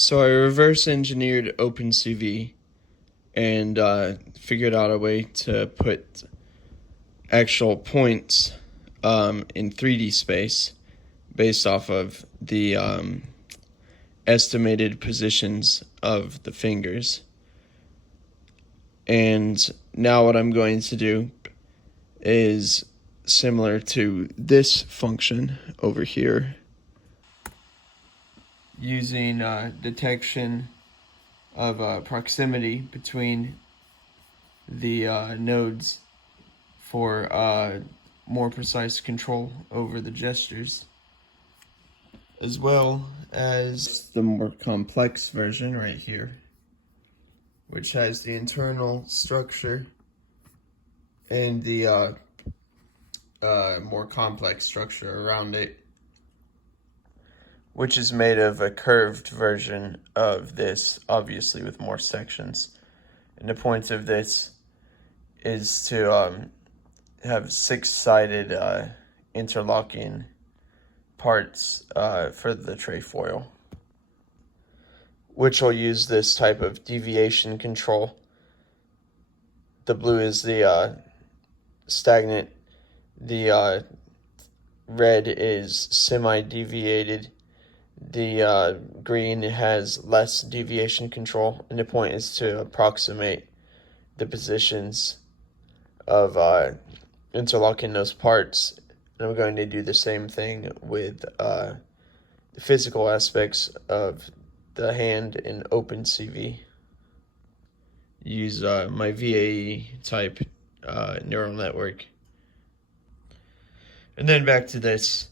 So I reverse engineered OpenCV and figured out a way to put actual points in 3D space based off of the estimated positions of the fingers. And now what I'm going to do is similar to this function over here, using detection of proximity between the nodes for more precise control over the gestures, as well as the more complex version right here, which has the internal structure and the more complex structure around it, which is made of a curved version of this, obviously with more sections. And the point of this is to have six-sided interlocking parts for the trefoil, which will use this type of deviation control. The blue is the stagnant, the red is semi-deviated, the green has less deviation control, and the point is to approximate the positions of interlocking those parts. And I'm going to do the same thing with the physical aspects of the hand in OpenCV. Use my VAE type neural network. And then back to this.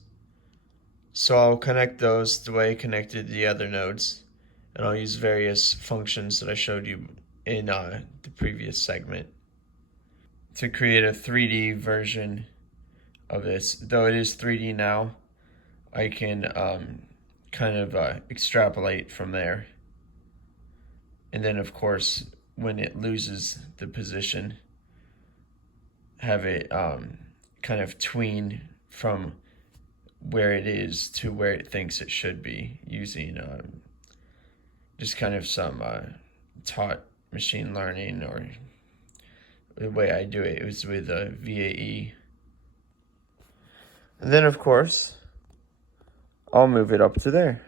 So I'll connect those the way I connected the other nodes, and I'll use various functions that I showed you in the previous segment to create a 3D version of this. Though it is 3D now, I can kind of extrapolate from there. And then, of course, when it loses the position, have it kind of tween from where it is to where it thinks it should be, using just kind of some taught machine learning, or the way I do it was with VAE. And then, of course, I'll move it up to there.